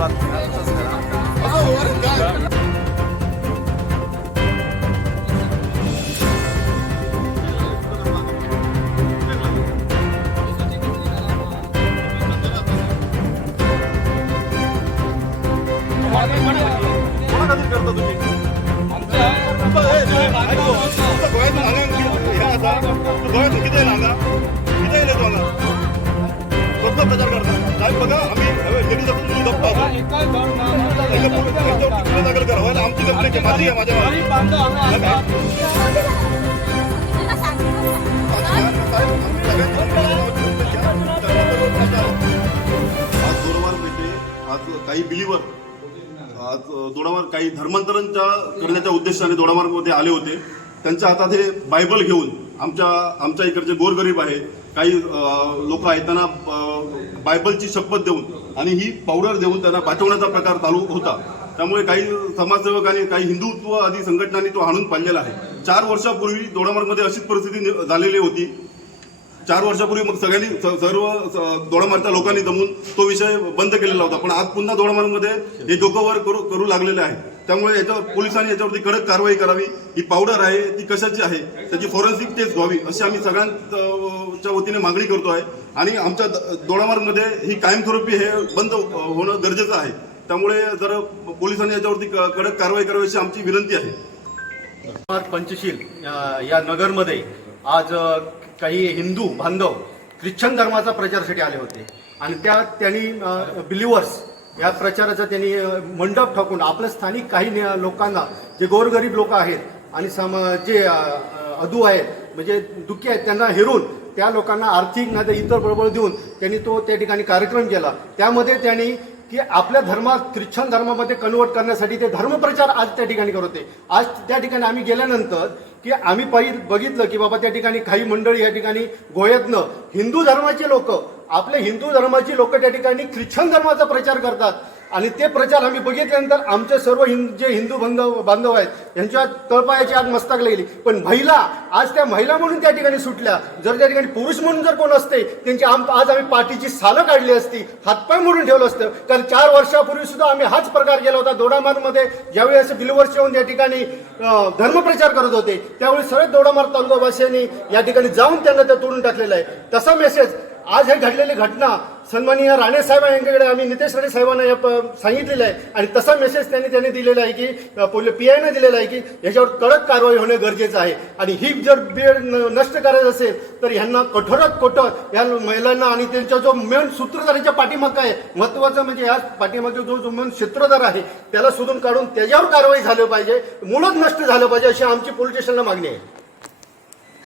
बातमीला तसंच करा कोणाखातीर करता तुम्ही गोव्यातून हांगा हे आसा गोव्यातून कितें येयला हांगा कितें येयले तूं हांगा कसलो प्रचार करता साहेब बघा आम्ही दाखल आमची कंप्लेंट आहे माझी आहे आज दोडामार्ग पेठे आज काही बिलीवर आज दोडामार्ग काही धर्मांतरणच्या करण्याच्या उद्देशाने दोडामार्गमध्ये आले होते. त्यांच्या हातात हे बायबल घेऊन आमच्या आमच्या इकडचे गोरगरीब आहे काही लोक आहेत त्यांना बायबलची शपथ देऊन आणि ही पावडर देऊन त्यांना पाठवण्याचा प्रकार चालू होता. त्यामुळे काही समाजसेवक आणि काही हिंदुत्व आदी संघटनांनी तो हाणून पाडलेला आहे. चार वर्षापूर्वी दोडामार्गमध्ये अशीच परिस्थिती झालेली होती. चार वर्षापूर्वी मग सगळ्यांनी स- सर्व दोडामार्गच्या लोकांनी जमून तो विषय बंद केलेला होता. पण आज पुन्हा दोडामार्गमध्ये हे डोकंवर करू करू लागलेले आहे. त्यामुळे याच्यावर पोलिसांनी याच्यावरती कडक कारवाई करावी. ही पावडर आहे ती कशाची आहे त्याची फॉरेन्सिक टेस्ट व्हावी अशी आम्ही सगळ्यांच्या वतीने मागणी करतो आहे. आणि आमच्या द- दोडामार्गमध्ये ही कायमस्वरूपी हे बंद होणं गरजेचं आहे. त्यामुळे जर पोलिसांनी याच्यावरती कडक कारवाई करावी अशी आमची विनंती आहे. पंचशील या- नगरमध्ये आज काही हिंदू बांधव ख्रिश्चन धर्माचा प्रचारासाठी आले होते. आणि त्या त्यांनी बिलिव्हर्स या प्रचाराचा त्यांनी मंडप टाकून आपल्या स्थानिक काही लोकांना जे गोरगरीब लोक आहेत आणि सम जे अधू आहेत म्हणजे दुःखी आहेत त्यांना हेरून त्या लोकांना आर्थिक नाही तर इतर बळबळ देऊन त्यांनी तो त्या ठिकाणी कार्यक्रम केला. त्यामध्ये त्यांनी की आपल्या धर्मात ख्रिश्चन धर्मामध्ये कन्वर्ट करण्यासाठी ते धर्मप्रचार आज त्या ठिकाणी करत होते. आज त्या ठिकाणी आम्ही गेल्यानंतर की आम्ही पाहि बघितलं की बाबा त्या ठिकाणी काही मंडळी या ठिकाणी गोव्यातनं हिंदू धर्माचे लोक आपले हिंदू धर्माची लोक त्या ठिकाणी ख्रिश्चन धर्माचा प्रचार करतात. आणि ते प्रचार आम्ही बघितल्यानंतर आमचे सर्व हिंद जे हिंदू बांधव बांधव आहेत यांच्या तळपायाची आग मस्तक लागली. पण महिला आज त्या महिला म्हणून त्या ठिकाणी सुटल्या. जर त्या ठिकाणी पुरुष म्हणून जर कोण असते त्यांची आम आज आम्ही पाठीची सालं काढली असती हातपाय मोडून ठेवलं असतं. कारण चार वर्षापूर्वी सुद्धा आम्ही हाच प्रकार केला होता. दोडामारमध्ये ज्यावेळी असे बिलवर्ष येऊन त्या ठिकाणी धर्मप्रचार करत होते त्यावेळी सगळे दोडामार तालुकावासियांनी या ठिकाणी जाऊन त्यांना ते तोडून टाकलेलं आहे. तसा मेसेज आज हे घडलेली घटना सन्माननीय राणे साहेब यांच्याकडे आम्ही नितेश राणे साहेबांना या सांगितलेलं आहे. आणि तसा मेसेज त्यांनी त्यांनी दिलेला आहे की पहिले पी आयनं दिलेला आहे की याच्यावर कडक कारवाई होणे गरजेचं आहे. आणि ही जर बेड न- नष्ट करायचं असेल तर ह्यांना कठोरात कठोर या महिलांना आणि त्यांचा जो मेन सूत्रधाराच्या पाठीमागं आहे महत्वाचं म्हणजे या पाठीमागे जो जो मेन सूत्रधार आहे त्याला शोधून काढून त्याच्यावर कारवाई झाली पाहिजे मुळच नष्ट झालं पाहिजे अशी आमची पोलीस स्टेशनला मागणी आहे.